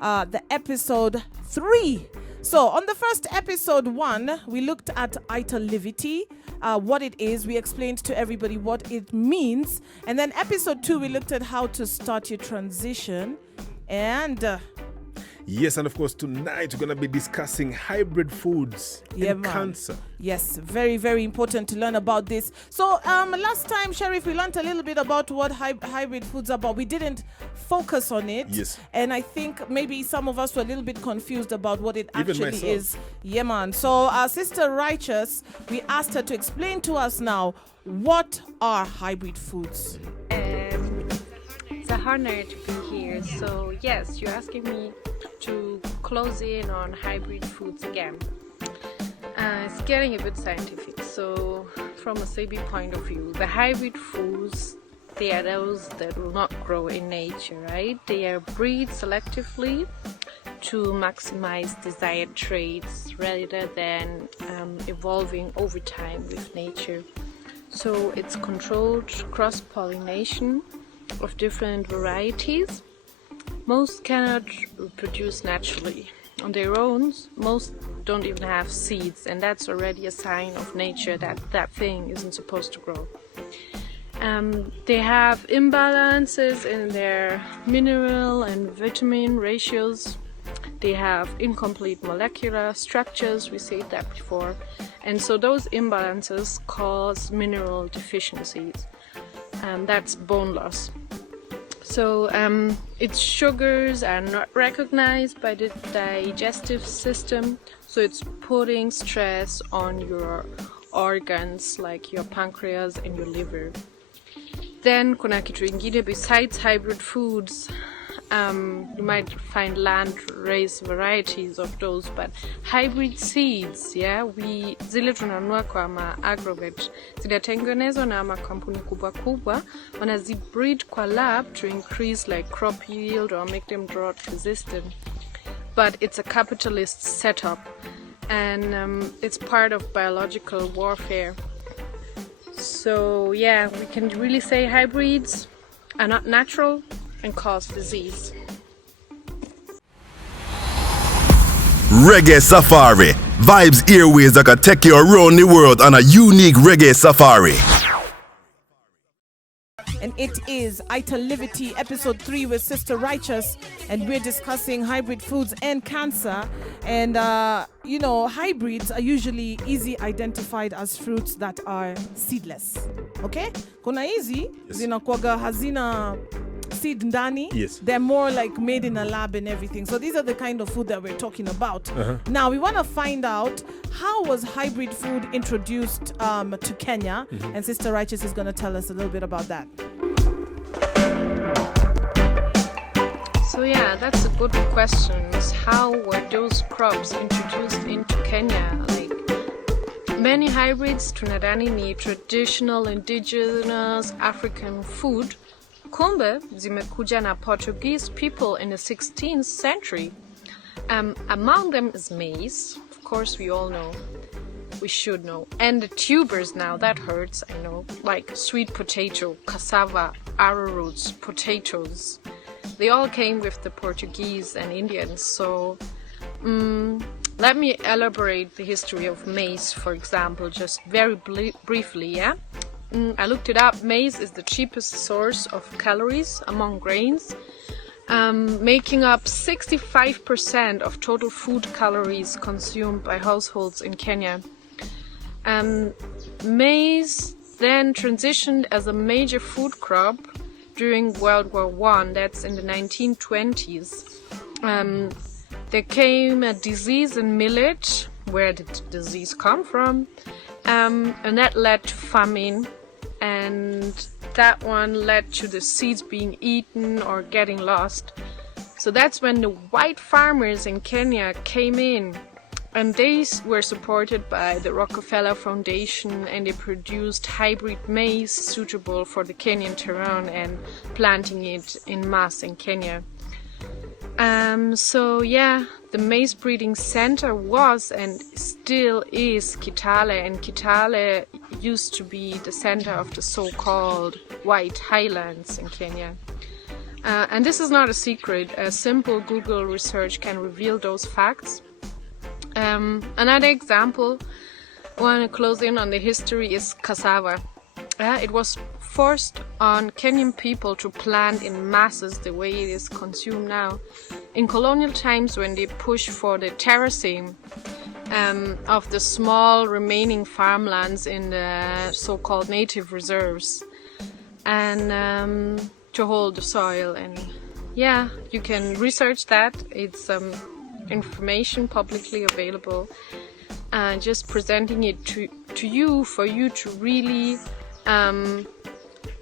the episode 3. So on the first episode 1, we looked at Ital livity, what it is. We explained to everybody what it means. And then episode 2, we looked at how to start your transition. And yes, and of course, tonight we're going to be discussing hybrid foods and cancer. Yes, very, very important to learn about this. So last time, Sheriff, we learned a little bit about what hybrid foods are, but we didn't focus on it. Yes. And I think maybe some of us were a little bit confused about what it Even actually myself. is. Yeah, man. So our sister Righteous, we asked her to explain to us now, what are hybrid foods? It's an honor to be here. So yes, you're asking me to close in on hybrid foods again. It's getting a bit scientific. So from a SABI point of view, the hybrid foods, they are those that will not grow in nature, right? They are bred selectively to maximize desired traits rather than evolving over time with nature. So it's controlled cross-pollination of different varieties. Most cannot reproduce naturally on their own. Most don't even have seeds, and that's already a sign of nature that that thing isn't supposed to grow. They have imbalances in their mineral and vitamin ratios. They have incomplete molecular structures, we said that before, and so those imbalances cause mineral deficiencies. That's bone loss. So its sugars are not recognized by the digestive system, so it's putting stress on your organs like your pancreas and your liver. Then kuna kitu ingine besides hybrid foods. You might find land-raised varieties of those, but hybrid seeds, zile tunanunua kwa agrovet zinatengenezwa na makampuni kubwa kubwa, wanazibreed kwa lab to increase like crop yield or make them drought resistant. But it's a capitalist setup, and it's part of biological warfare. So yeah, we can really say hybrids are not natural and cause disease. Reggae Safari. Vibes Airways that can take you around the world on a unique reggae safari. And it is Ital livity, episode 3 with Sister Righteous, and we're discussing hybrid foods and cancer. And hybrids are usually easy identified as fruits that are seedless. Okay? Kuna hizi zinakuwaga hazina seed ndani. Yes. They're more like made in a lab and everything. So these are the kind of food that we're talking about. Now we want to find out, how was hybrid food introduced to Kenya? And Sister Righteous is going to tell us a little bit about that. So yeah, that's a good question. How were those crops introduced into Kenya? Like many hybrids tunadhani ni traditional indigenous African food. Kumbe zimekuja na Portuguese people in the 16th century. Among them is maize, of course we all know, we should know. And the tubers now, that hurts, I know, like sweet potato, cassava, arrowroots, potatoes. They all came with the Portuguese and Indians. So let me elaborate the history of maize, for example, just very briefly, I looked it up. Maize is the cheapest source of calories among grains, making up 65% of total food calories consumed by households in Kenya. Maize then transitioned as a major food crop during World War I, that's in the 1920s. There came a disease in millet. Where did the disease come from? And that led to famine, and that one led to the seeds being eaten or getting lost. So that's when the white farmers in Kenya came in, and they were supported by the Rockefeller Foundation, and they produced hybrid maize suitable for the Kenyan terrain and planting it in mass in Kenya. So yeah, the maize breeding center was and still is Kitale, and Kitale used to be the center of the so-called White Highlands in Kenya. And this is not a secret. A simple Google research can reveal those facts. Another example, I want to close in on the history, is cassava. It was forced on Kenyan people to plant in masses the way it is consumed now. In colonial times, when they pushed for the terracing of the small remaining farmlands in the so-called native reserves, and to hold the soil. And yeah, you can research that. It's information publicly available, and just presenting it to you for you to really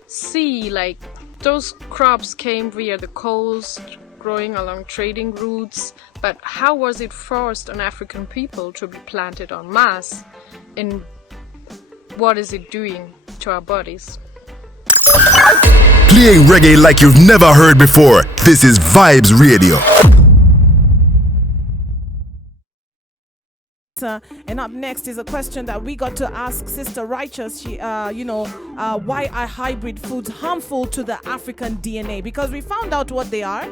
see, like, those crops came via the coast, growing along trading routes, but how was it forced on African people to be planted en masse, and what is it doing to our bodies? Playing reggae like you've never heard before. This is Vibes Radio. And up next is a question that we got to ask Sister Righteous. She, why are hybrid foods harmful to the African DNA? Because we found out what they are,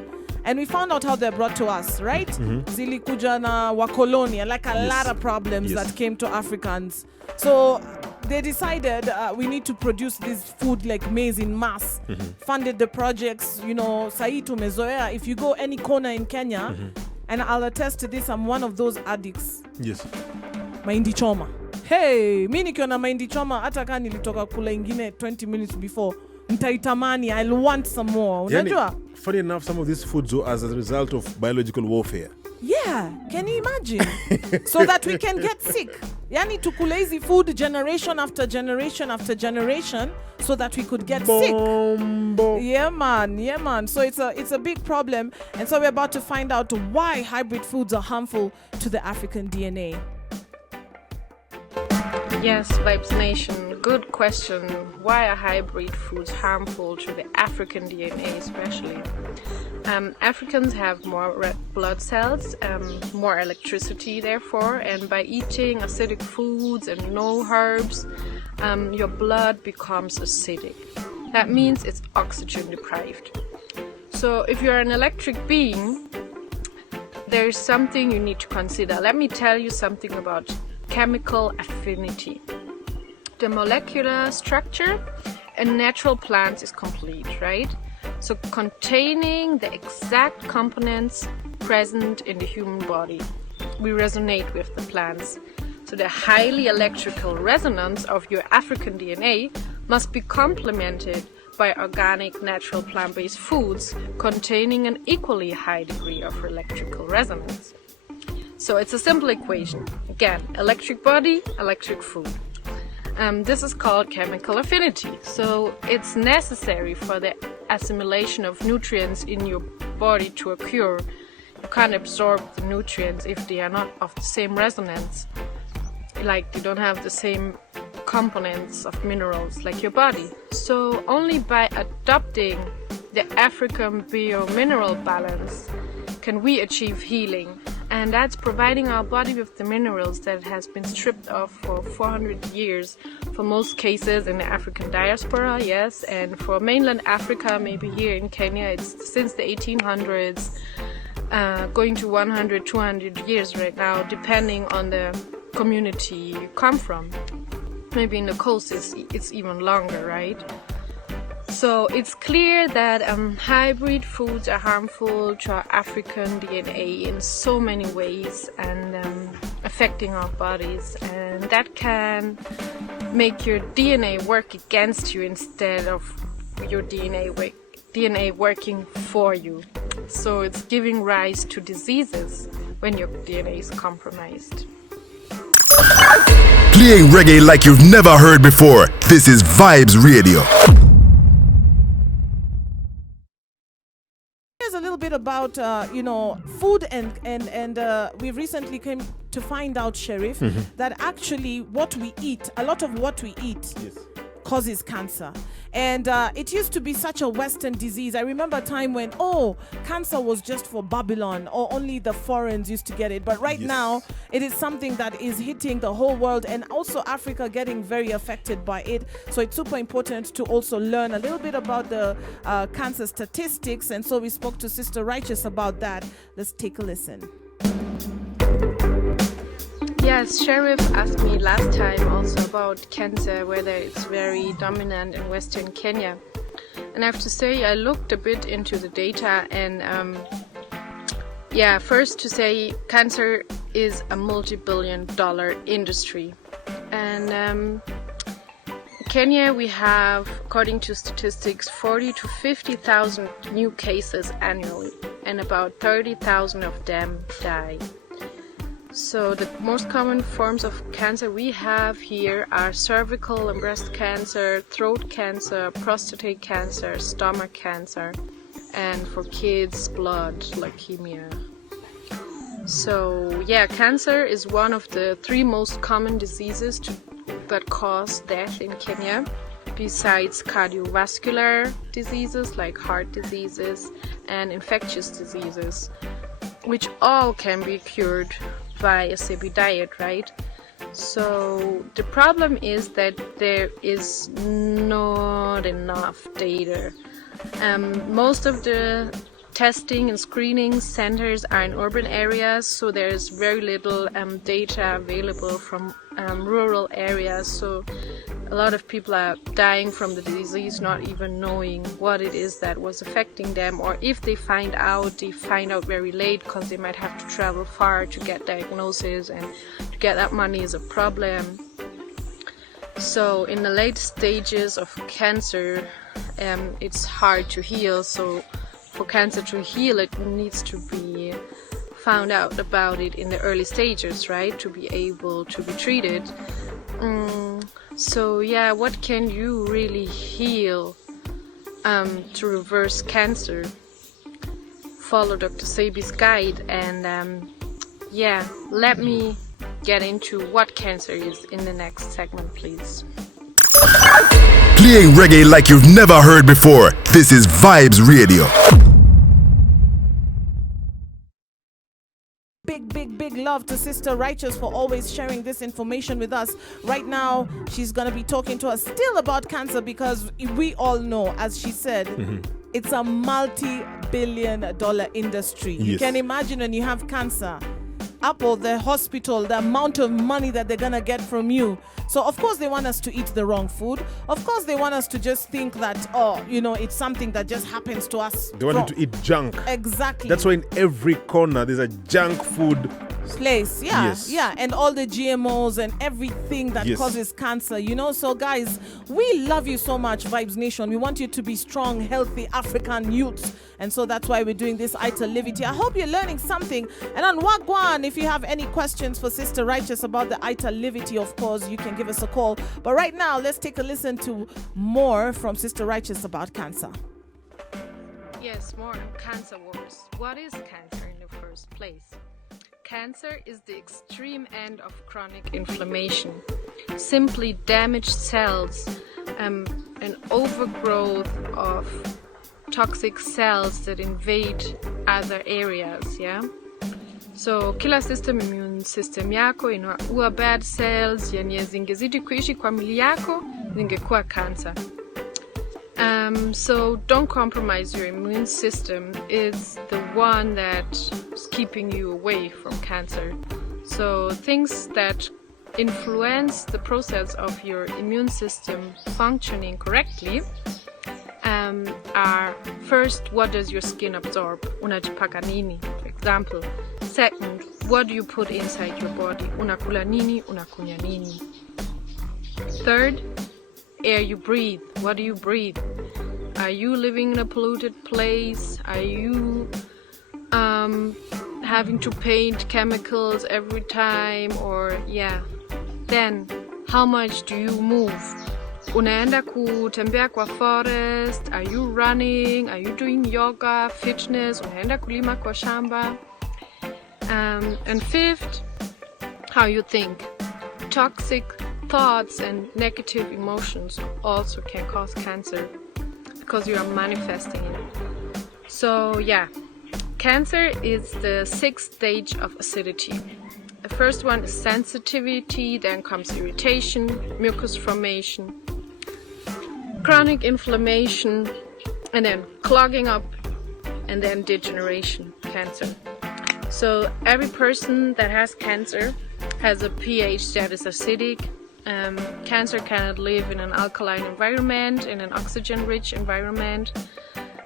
and we found out how they're brought to us, right? Zilikuja na wakolonia, like a lot of problems that came to Africans. So they decided we need to produce this food like maize in mass. Funded the projects, sahi tumezoea. If you go any corner in Kenya, and I'll attest to this, I'm one of those addicts. Yes. Mahindi choma. Hey, mimi nikiona mahindi choma, hata kama nilitoka kula ingine 20 minutes before, nitaitamani, I'll want some more. Unajua? Funny enough, some of these foods are as a result of biological warfare. Yeah, can you imagine? So that we can get sick. Yani tukule hizi food generation after generation after generation so that we could get sick. Yeah man. So it's a big problem, and so we're about to find out why hybrid foods are harmful to the African DNA. Yes, Vibes Nation, good question. Why are hybrid foods harmful to the African DNA especially? Africans have more red blood cells, more electricity therefore, and by eating acidic foods and no herbs, your blood becomes acidic. That means it's oxygen deprived. So if you're an electric being, there's something you need to consider. Let me tell you something about chemical affinity. The molecular structure in natural plants is complete, right? So containing the exact components present in the human body. We resonate with the plants. So the highly electrical resonance of your African DNA must be complemented by organic, natural plant-based foods containing an equally high degree of electrical resonance. So it's a simple equation. Again, electric body, electric food. This is called chemical affinity. So it's necessary for the assimilation of nutrients in your body to occur. You can't absorb the nutrients if they are not of the same resonance. Like they don't have the same components of minerals like your body. So only by adopting the African bio-mineral balance can we achieve healing. And that's providing our body with the minerals that has been stripped off for 400 years for most cases in the African diaspora, yes, and for mainland Africa, maybe here in Kenya, it's since the 1800s, going to 100, 200 years right now, depending on the community you come from. Maybe in the coast it's even longer, right? So it's clear that hybrid foods are harmful to our African DNA in so many ways and affecting our bodies, and that can make your DNA work against you instead of your DNA working for you. So it's giving rise to diseases when your DNA is compromised. Playing reggae like you've never heard before. This is Vibes Radio. A little bit about food and we recently came to find out, Sheriff, that actually what we eat, a lot of what we eat causes cancer. And it used to be such a Western disease. I remember a time when, cancer was just for Babylon, or only the foreigners used to get it. But right now, it is something that is hitting the whole world, and also Africa getting very affected by it. So it's super important to also learn a little bit about the cancer statistics. And so we spoke to Sister Righteous about that. Let's take a listen. Yes, Sheriff asked me last time also about cancer, whether it's very dominant in Western Kenya. And I have to say, I looked a bit into the data, and first to say, cancer is a multi-billion-dollar industry. And in Kenya, we have, according to statistics, 40 to 50,000 new cases annually, and about 30,000 of them die. So the most common forms of cancer we have here are cervical and breast cancer, throat cancer, prostate cancer, stomach cancer, and for kids, blood leukemia. So cancer is one of the 3 most common diseases that cause death in Kenya, besides cardiovascular diseases like heart diseases and infectious diseases, which all can be cured by a SEBI diet, right? So the problem is that there is not enough data. Most of the testing and screening centers are in urban areas, so there's very little data available from rural areas. So a lot of people are dying from the disease not even knowing what it is that was affecting them, or if they find out very late because they might have to travel far to get diagnosis, and to get that money is a problem. So in the late stages of cancer, it's hard to heal. So for cancer to heal, it needs to be found out about it in the early stages, right, to be able to be treated. So what can you really heal to reverse cancer? Follow Dr. Sebi's guide, and let me get into what cancer is in the next segment, please. Playing reggae like you've never heard before. This is Vibes Radio. Big love to Sister Righteous for always sharing this information with us. Right now, she's going to be talking to us still about cancer, because we all know, as she said, it's a multi-billion-dollar industry. You can imagine when you have cancer, Apple, the hospital, the amount of money that they're going to get from you. So, of course, they want us to eat the wrong food. Of course, they want us to just think that, it's something that just happens to us. They want you to eat junk. Exactly. That's why in every corner there's a junk food place. And all the GMOs and everything that causes cancer, So, guys, we love you so much, Vibes Nation. We want you to be strong, healthy African youths. And so that's why we're doing this Ital Livity. I hope you're learning something. And on Wagwan, if you have any questions for Sister Righteous about the Ital Livity, of course, you can give us a call. But right now, let's take a listen to more from Sister Righteous about cancer. Yes, more on cancer wars. What is cancer in the first place? Cancer is the extreme end of chronic inflammation. Simply damaged cells, an overgrowth of toxic cells that invade other areas, So kila immune system yako inaua bad cells yenye zingezidi kuishi kwa mwili yako zingekuwa cancer. So don't compromise your immune system. It's the one that's keeping you away from cancer. So things that influence the process of your immune system functioning correctly are, first, what does your skin absorb? Unajipaka nini, for example. Second, what do you put inside your body? Unakula nini, unakunya nini. Third, air you breathe. What do you breathe? Are you living in a polluted place? Are you having to paint chemicals every time? Or then how much do you move? Unaenda kutembea kwa forest? Are you running? Are you doing yoga, fitness? Unaenda kulima kwa shamba? And fifth, how you think. Toxic thoughts and negative emotions also can cause cancer because you are manifesting it. So yeah, cancer is the 6th stage of acidity. The first one is sensitivity, then comes irritation, mucus formation, chronic inflammation, and then clogging up, and then degeneration, cancer. So every person that has cancer has a pH that is acidic. Cancer cannot live in an alkaline environment, in an oxygen-rich environment.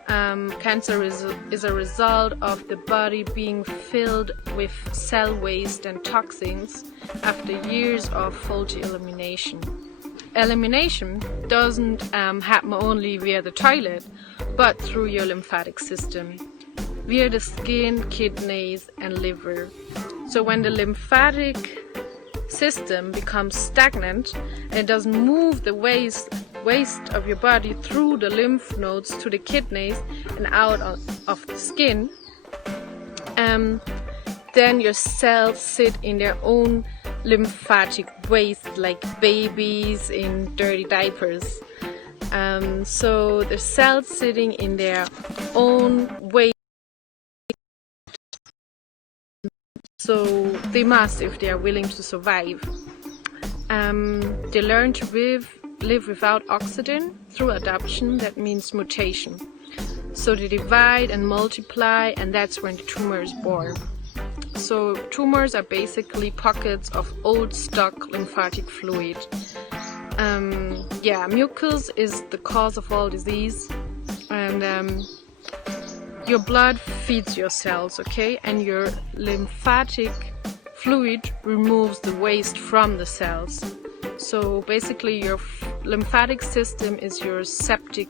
Cancer is a result of the body being filled with cell waste and toxins after years of faulty elimination. Elimination doesn't happen only via the toilet, but through your lymphatic system, via the skin, kidneys, and liver. So when the lymphatic system becomes stagnant and it doesn't move the waste of your body through the lymph nodes to the kidneys and out of the skin, then your cells sit in their own lymphatic waste like babies in dirty diapers. So the cells sitting in their own waste, so they must, if they are willing to survive. They learn to live without oxygen through adaptation, that means mutation. So they divide and multiply, and that's when the tumor is born. So tumors are basically pockets of old stock lymphatic fluid. Mucus is the cause of all disease, and your blood feeds your cells, okay? And your lymphatic fluid removes the waste from the cells. So basically your lymphatic system is your septic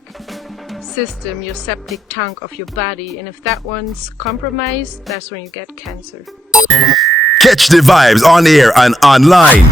system, your septic tank of your body, and if that one's compromised, that's when you get cancer. Catch the vibes on air and online.